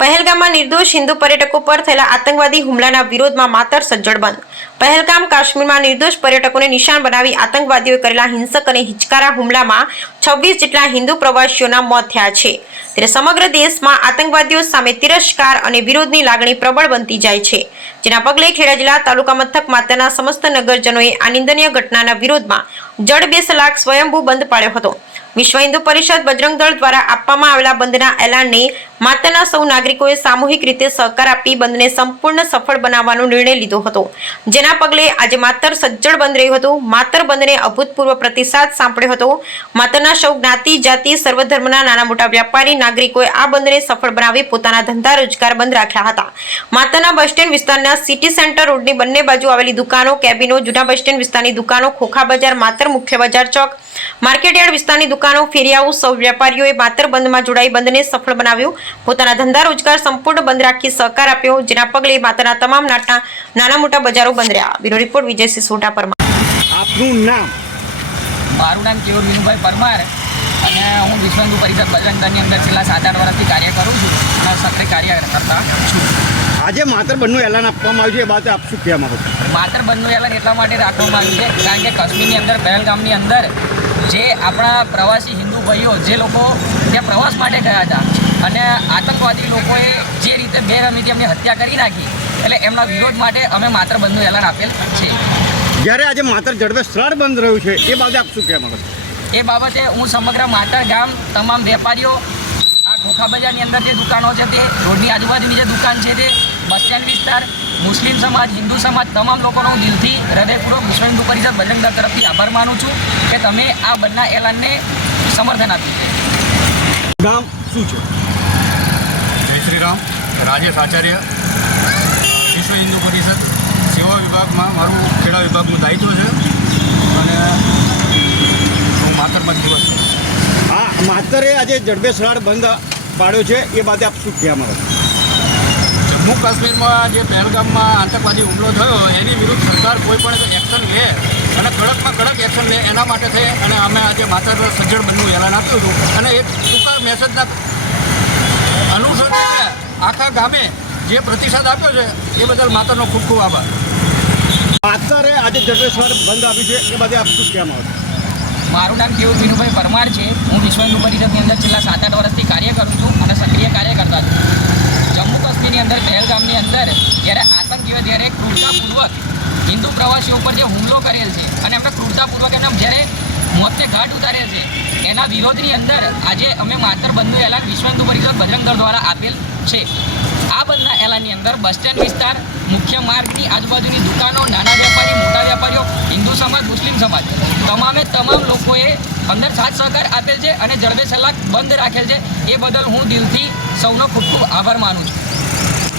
પહેલગામમાં નિર્દોષ હિન્દુ પર્યટકો પર થયેલા આતંકવાદી હુમલાના વિરોધમાં માતર સજ્જડ બંધ. પહેલગામ, કાશ્મીરમાં નિર્દોષ પર્યટકોને નિશાન બનાવી આતંકવાદીઓએ કરેલા હિંસક અને હિચકારા હુમલામાં છવ્વીસ જેટલા હિન્દુ પ્રવાસીઓના મોત થયા છે. ત્યારે સમગ્ર દેશમાં આતંકવાદીઓ સામે તિરસ્કાર અને વિરોધની લાગણી પ્રબળ બનતી જાય છે. જેના પગલે ખેડા જિલ્લા તાલુકા મથક માતાના સમસ્ત નગરજનોએ આ નિંદનીય ઘટનાના વિરોધમાં જડ બે સ્વયંભૂ બંધ પાડ્યો હતો. વિશ્વ હિન્દુ પરિષદ બજરંગ દળ દ્વારા આપવામાં આવેલા બંધના એલાનને માતાના સૌ નાગરિકોએ સામૂહિક રીતે સહકાર આપી બંધને સંપૂર્ણ સફળ બનાવવાનો નિર્ણય લીધો હતો. જેના પગલે આજે માતર સજ્જડ બંધ રહ્યું હતું. માતર બંધને અભૂતપૂર્વ પ્રતિસાદ સાંપડ્યો હતો. માતરના સૌ જ્ઞાતિ, જાતિ, સર્વધર્મના નાના મોટા વ્યાપારી નાગરિકોએ આ બંધને સફળ બનાવી પોતાના ધંધા રોજગાર બંધ રાખ્યા હતા. માતાના બસ સ્ટેન્ડ વિસ્તારના સિટી સેન્ટર રોડની બંને બાજુ આવેલી દુકાનો, કેબિનો, જૂના બસ સ્ટેન્ડ વિસ્તારની દુકાનો, ખોખા બજાર, માતર મુખ્ય બજાર ચોક, માર્કેટયાર્ડ વિસ્તારની દુકાનો, ફેરિયાઓ, સૌ વેપારીઓએ માતર બંધમાં જોડાઈ બંધને સફળ બનાવ્યું. પોતાના ધંધા રોજગાર સંપૂર્ણ બંધ રાખી સહકાર આપ્યો જેના પગલે માતાના તમામ નાટના નાના મોટા બજારો બંધ રહ્યા. Bureau report Vijaysinh Sodha Parmar. આપનું નામ? મારું નામ કેવર વિનુભાઈ પરમાર અને હું વિશ્વ હિન્દુ પરિષદ બજરંગ દળની અંદર છેલ્લા સાત આઠ વર્ષથી કાર્ય કરું છું. અને સક્રિય કાર્ય કરતા છું. આજે માત્ર બંધનું એલાન આપવામાં આવ્યું છે એ બાબતે આપ શું કહેવા માંગો છો? માતર બંધનું એલાન એટલા માટે રાખવામાં આવ્યું છે કારણ કે કાશ્મીરની અંદર પહેલગામની અંદર જે આપણા પ્રવાસી હિન્દુ ભાઈઓ જે લોકો ત્યાં પ્રવાસ માટે ગયા હતા અને આતંકવાદી લોકોએ જે રીતે બેરમીથી એમની હત્યા કરી નાખી એટલે એમના વિરોધ માટે અમે માત્ર બંધનું એલાન આપેલ છે. જ્યારે આજે માત્ર જડબે સ્થળ બંધ રહ્યું છે એ બાબતે આપ શું કહેવા માંગો એ બાબતે હું સમગ્ર માતર ગામ તમામ વેપારીઓ આ ખોખા બજારની અંદર જે દુકાનો છે તે રોડની આજુબાજુની જે દુકાન છે તે બસ સ્ટેન્ડ વિસ્તાર મુસ્લિમ સમાજ હિન્દુ સમાજ તમામ લોકોનો હું દિલથી હૃદયપૂર્વક વિશ્વ હિન્દુ પરિષદ બજરંગ દળ તરફથી આભાર માનું છું કે તમે આ બંને એલાનને સમર્થન આપ્યું છે. ગામ શું છે? જય શ્રી રામ. રાજેશ આચાર્ય વિશ્વ હિન્દુ પરિષદ. સેવા વિભાગમાં મારું ખેડા વિભાગનું દાયિત્વ છે. અને હું માતરબાદ દિવસ. હા માતરે આજે જડબે સ્થળ બંધ પાડ્યો છે. એ બાદ આપ શું કહેવા માંગો જમ્મુ કાશ્મીરમાં જે પહેલગામમાં આતંકવાદી હુમલો થયો એની વિરુદ્ધ સરકાર કોઈ પણ એક્શન લે અને કડક એક્શન લે એના માટે થઈ અને અમે આજે માતર સજ્જડ બનવું એલાન આપ્યું હતું. અને એક ટૂંકા મેસેજના અનુસંધાને આખા ગામે જે પ્રતિસાદ આપ્યો છે એ બદલ માતાનો ખૂબ ખૂબ આભાર. માતરે આજે જગેશ્વર બંધ આપ્યું છે એ બધે આપ શું કહેવા માંગો મારું નામ કેવું વિનુભાઈ પરમાર છે. હું વિશ્વ હિન્દુ પરિષદની અંદર છેલ્લા સાત આઠ વર્ષથી કાર્ય કરું છું અને સક્રિય કાર્ય કરતા છું. જમ્મુ કાશ્મીરની અંદર પહેલગામની અંદર જ્યારે આતંકીઓએ જ્યારે ક્રૂરતાપૂર્વક હિન્દુ પ્રવાસીઓ ઉપર જે હુમલો કરેલ છે અને એમણે ક્રૂરતાપૂર્વક એમને જ્યારે મોતને ઘાટ ઉતારેલ છે, એના વિરોધની અંદર આજે અમે માતર બંધુ એલાન વિશ્વ હિન્દુ પરિષદ બજરંગ દળ દ્વારા આપેલ છે. આ બંધના એલાનની અંદર બસ સ્ટેન્ડ વિસ્તાર, મુખ્ય માર્ગની આજુબાજુની દુકાનો, નાના વેપારી મોટા વેપારીઓ હિન્દુ સમાજ, મુસ્લિમ સમાજ તમામે તમામ લોકોએ અંદર સાથ સહકાર આપેલ છે અને જડબે સલાક બંધ રાખેલ છે. એ બદલ હું દિલથી સૌનો ખૂબ ખૂબ આભાર માનું છું.